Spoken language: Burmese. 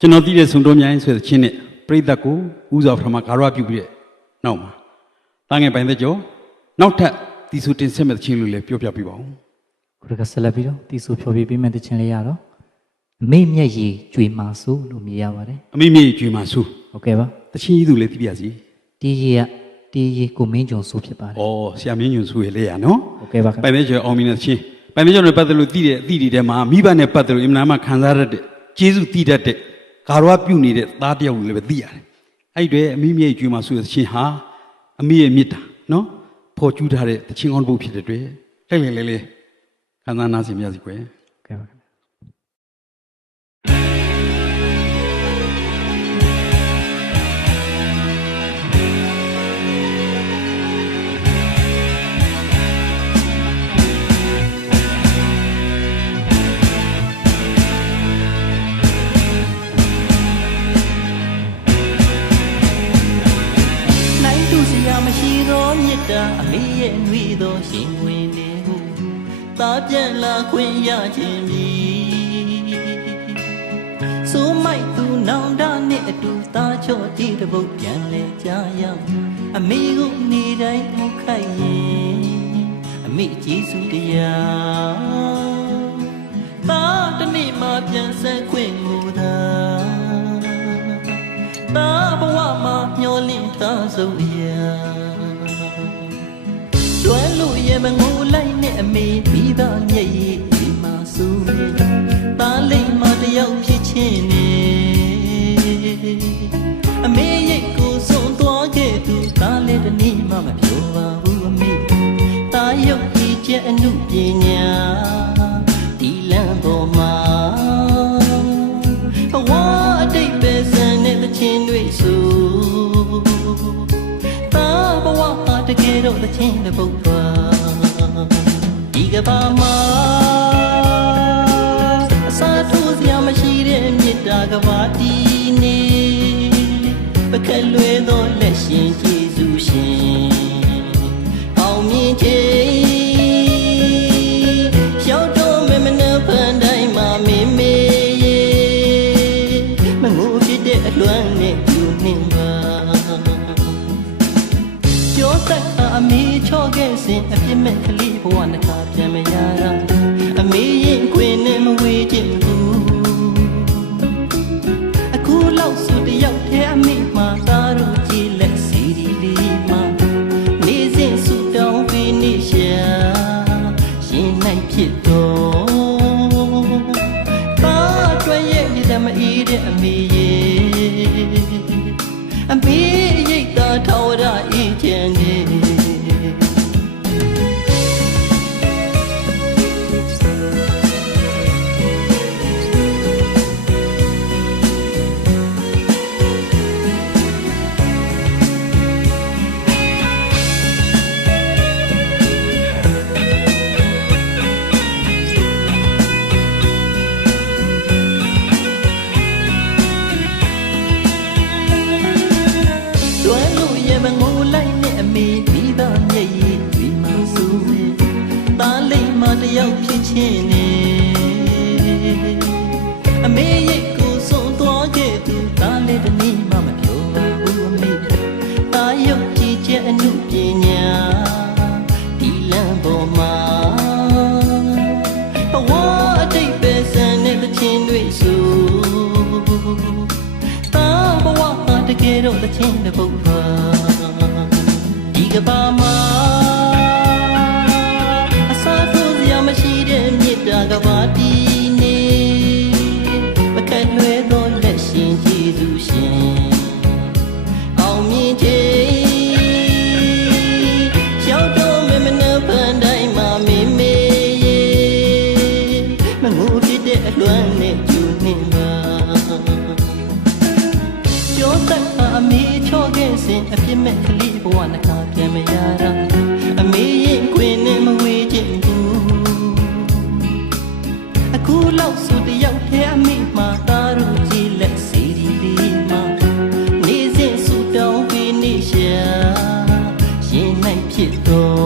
ကျွန်တော်သိတဲ့ဆုံတော်မြိုင်ဆိုတဲ့ချင်းနဲ့ပြိသက်ကိုဥစွာပထမဂါရဝပြုပြီးတဲ့နောက်မှာတာငယ်ပိုင်သက်ကျော်နောက်ထပ်တီဆူတင်ဆက်မဲ့ချင်းလို့လည်းပြောပြပေးပါဦးခုတကဆက်လက်ပြီးတော့တီဆူဖြောပြပေးမဲ့ချင်းလေးရတော့အမေမျက်ရည်ကြွေမာဆိုလို့မြည်ရပါတယ်အမေမျက်ရည်ကြွေမာဆိုဟုတ်ကဲ့ပါတချင်းဤသူလည်းသိပြစီတီးရည်ကတီးရည်ကိုမင်းကျော်ဆိုဖြစ်ပါတယ်ဩဆရာမင်းညွန်ဆိုရဲ့လေရနော်ဟုတ်ကဲ့ပါပိုင်သက်ကျော်အောင်မင်းနဲ့ချင်းပိုင်သက်ကျော်နဲ့ပတ်သက်လို့သိတဲ့အသည့်တွေထဲမှာမိဘနဲ့ပတ်သက်လို့အင်မနာမှခံစားရတဲ့ကျေးဇူးတည်တတ်တဲ့ဂါရဝပြုနေတဲ့သားတယောက်လည်းပဲသိရတယ်အဲ့ဒီတည်းအမိမြေကျွေးမှာဆိုတဲ့သချင်းဟာအမိရဲ့မေတ္တာနော်ဖော်ကျူးထားတဲ့သချင်းကောင်းတစ်ပုဒ်ဖြစ်တဲ့တွေ့လှည့်လှည့်လေးလေးခန္ဓာနာစင်မြတ်စီကွယ်ကဲပါတာအမေရဲ့နှွေသောရှင်ဝင်နေဟုသားပြန်လာခွင့်ရခြင်းမည်ဆိုမိုက်သူနောင်တနဲ့အတူသားချော့တီးတပုတ်ပြန်လဲကြရောက်အမေကိုနေတိုင်းမခိုက်ရင်အမေကျေးဇူးတရားသားတနေ့မှပြန်ဆက်ခွင့်ကိုသာသားဘဝမှာမျောလင့်သားဆုံးမငိုလိုက်နဲ့အမေမိသားမျက်ရည်ဒီမှာစူးတားလိမ်မတယောက်ဖြစ်ချင်းနေအမေရိတ်ကိုစွန်သွားခဲ့သူတားလည်းတနည်းမှမပြောပါဘူးအမေတားရုပ်ကြီးချက်အမှုပညာဒီလမ်းပေါ်မှာဘဝအတိတ်ပဲစံတဲ့သချင်းတွေဆိုတားဘဝဟာတကယ်တော့သချင်းတစ်ပုဒ်ပါကဘာမှာအစာထိုးစရာမရှိတဲ့မေတ္တာကဘာတီနေပကလွယ်သောလက်ရှင်ကျေးဇူးရှင်အောင်မြင်ခြင်းရောက်တော့မမနာဖန်တိုင်းမှာမင်းမေးမငိုဖြစ်တဲ့အလွမ်းနဲ့ယူနေပါကျော်သက်အမေချော့ခဲ့စဉ်အပြစ်မဲ့ကလေးဘဝနှစ်ခါပြန်မရတော့အမေရင်ခွင်နဲ့မဝေးချင်ဘူးအခုလောက်ဆိုတယောက်တည်းအမေမှာသားတို့ကြည်လက်စီဒီလေးမှာနေစဉ်ဆူတောင်းပြီးနေရှာရင်နိုင်ဖြစ်တော့ပါအတွက်ရဲ့ရမအေးတဲ့အမေရဲ့အမေယောက်ဖြစ်ချင်းနေအမေရဲ့ကိုစွန်သွားခဲ့သူဒါလည်းတနည်းမှမပြောဘူးအမေတာယုတ်ကြည်ချက်အမှုပညာဒီလမ်းပေါ်မှာဘဝအတိတ်ပဲစံနဲ့တခြင်းတွေဆိုတာဘဝတကယ်တော့တခြင်းတစ်ပုဒ်ပါဒီကဘာမှာအပြစ်မဲ့ကလေးဘဝနှခါပြန်မရတော့အမေရင်ခွင်နဲ့မဝေးချင်ဘူးအခုလောက်ဆိုတယောက်ထဲအမေမှာသားတို့ကြည်လက်စီဒီလေးမှာနေစဉ်ဆူတောင်းပြီးနေရှာရင်နိုင်ဖြစ်တော့